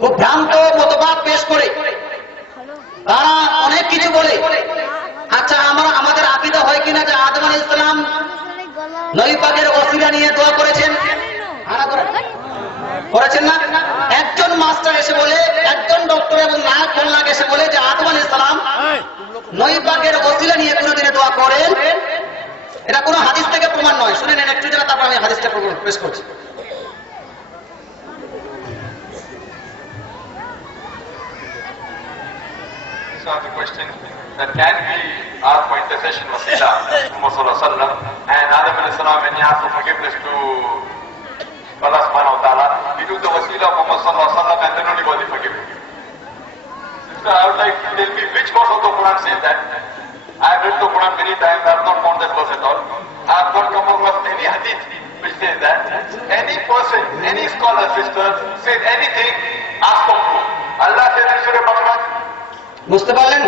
খুব ভ্রান্ত মতবাদ পেশ করে তারা অনেক কিছু বলে। আচ্ছা, আমাদের আকীদা হয় কিনা যে আদম আলাইহিস সালাম নবী পাকের ওসিলা নিয়ে দোয়া করেছেন? করেছেন না? একজন মাস্টার এসে বলে, একজন ডক্টর এবং নায়ক মোল্লা এসে বলে যে আদম আলাইহিস সালাম নবী পাকের ওসিলা নিয়ে কোনদিনে দোয়া করেন? এটা কোনো হাদিস থেকে প্রমাণ নয়। শুনে নেন একটু যারা, তারপর আমি হাদিসটা পেশ করছি। The question that can we ask for intercession wasila Muhammad sallallahu alaihi wasallam and Adam alayhi salam when he asked for forgiveness to Allah subhanahu wa ta'ala, he took the wasila of Muhammad sallallahu alaihi wasallam and then only was he forgiven. So I would like to tell me which verse of the Quran says that. I have read the Quran many times, I have not found that verse at all. I have not come across any hadith which says that. Any person, any scholar, sister says anything, ask for proof. Allah says in Surah Baqarah. বুঝতে পারলেন?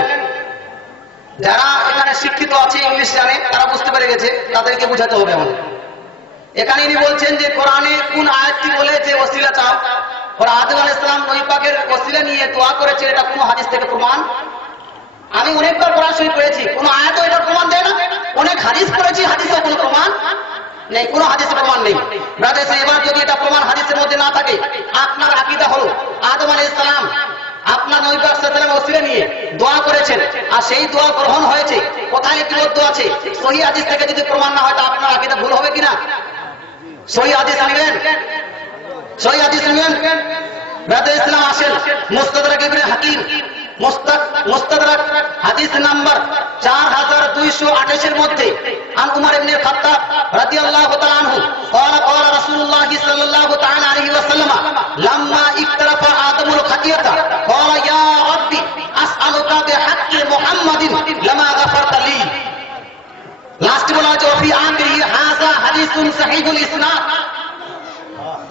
যারা এখানে শিক্ষিত আছে, English জানে, তারা বুঝতে পেরে গেছে, তাদেরকে বোঝাতে হবে আমাদের। এখানে ইনি বলছেন যে কোরআনে কোন আয়াতটি বলে যে ওসিলা চাও, ওর আদম আলাইহিস সালাম নবী পাকের ওসিলা নিয়ে দোয়া করেছে, এটা কোন হাদিস থেকে প্রমাণ? আমি অনেকবার কোরআন শরীফ পড়েছি, কোন আয়াতও এটা প্রমাণ দেয় না। অনেক হাদিস পড়েছি, হাদিসেও কোনো প্রমাণ নেই, কোনো হাদিসে প্রমাণ নেই। ব্রাদার্স, এবার যদি এটা প্রমাণ হাদিসের মধ্যে না থাকে, আপনার আকীদা হলো আদম আলাইহিস সালাম আপনার নবী পাক সাল্লাল্লাহু আলাইহি ওয়াসাল্লাম ওসিলা নিয়ে দোয়া করেছেন, আর সেই দোয়া গ্রহণ হয়েছে, কোথায় লিপিবদ্ধ আছে? সহিহ হাদিস থেকে যদি প্রমাণ না হয়, তা আপনার আকীদা ভুল হবে কিনা? সহিহ হাদিস আনবেন, সহিহ হাদিস আনবেন। ব্রাদার ইসলাম আসেন মুস্তাদরাক ইবনে হাকিম, মুস্তাদরাক হাদিস নাম্বার 4228 এর মধ্যে আন উমর ইবনে খাত্তাব রাদিয়াল্লাহু তাআলা আনহু قال قال رسول الله صلى الله تعالى عليه وسلم لما اقترف آدم الخطيئة قال يا ربي أسألك بحق محمد لما غفرت لي। লাস্ট বলা আছে ফি আখিরি হাযা হাদিসুন সহিহুল ইসনাদ।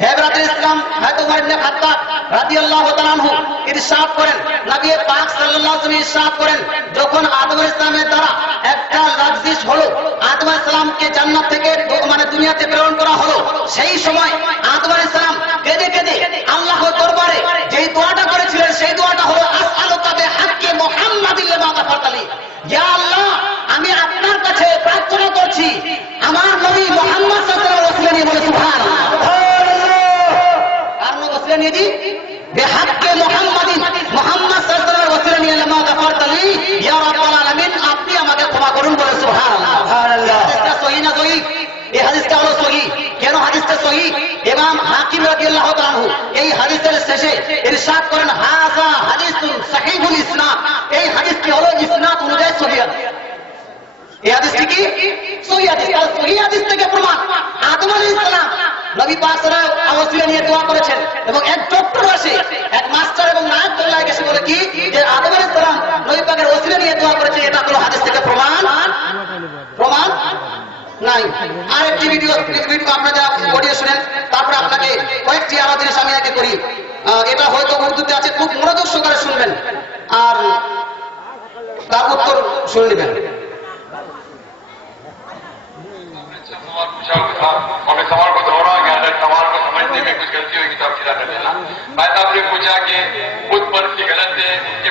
হে ব্রাদার ইসলাম, হযরত উমর ইবনে খাত্তাব রাদিয়াল্লাহু তাআলা আনহু ইরশাদ করেন, নবী পাক সাল্লাল্লাহু আলাইহি ওয়াসাল্লাম ইরশাদ করেন, যখন আদম আলাইহিস সালামের দ্বারা একটা লাফজিস হলো, আদম আলাইহিস সালামকে জান্নাত থেকে দুনিয়াতে প্রেরণ করা হলো, সেই সময় আদম আলাইহিস সালাম কেঁদে কেঁদে আল্লাহর দরবারে যেই দোয়াটা করেছিলেন, সেই দোয়াটা হলো আসআলুকা বিহাক্কি মুহাম্মাদিন লিমা গাফারতা লি। ইয়া আল্লাহ, আমি আপনার কাছে প্রার্থনা করছি আমার নবী মুহাম্মদ সাল্লাল্লাহু আলাইহি ওয়াসাল্লাম নিয়ে, বলে সুবহানাল্লাহ। আর নবী ওসিলা নিয়ে জি বিহাক্কি মুহাম্মাদিন, মুহাম্মদ সাল্লাল্লাহু আলাইহি ওয়াসাল্লাম নিয়ে লিমা গাফারতা লি ইয়া রাব্বাল আলামিন, আপনি আমাকে ক্ষমা করুন, বলে সুবহানাল্লাহ। সুবহানাল্লাহ। এটা সহিহ না সহিহ? এই হাদিসটা হলো সহিহ। কেন হাদিসটা সহিহ? ইমাম হাকিম রাদিয়াল্লাহু তাআলা আনহু এই হাদিসের শেষে ইরশাদ করেন, হাযা হাদিসুন সহিহুল ইসনাদ। এই হাদিসটি হলো ইসনাদ অনুযায়ী সহিহ। এই হাদিসটি কি সহিহ হাদিস। আর সহিহ হাদিস থেকে প্রমাণ আদম আলাইহিস সালাম নবী পাক সাল্লাল্লাহু আলাইহি ওয়াসাল্লাম নিয়ে দোয়া করেছেন, এবং এক ডক্টর আসে, এক মাস্টার এবং নায়ক মোল্লা এসে বলে কি যে আদম আলাইহিস সালাম নবী পাকের ওসিলা নিয়ে দোয়া করেছে, এটা কোনো হাদিস থেকে প্রমাণ নাই। আর একটি ভিডিও আপনারা যারা অডিও শুনেন, তারপরে আপনাকে কয়েকটি আরো জিনিস আমি আগে করি, এটা হয়তো উর্দুতে আছে, খুব মনোযোগ সহকারে শুনবেন আর তার উত্তর শুনে নেবেন। हमें सवाल को दोहरा गया, सवाल को समझने में कुछ गलती होगी तो आप सीधा कर देना। भाई साहब ने पूछा कि बुत पर्व की गलत है।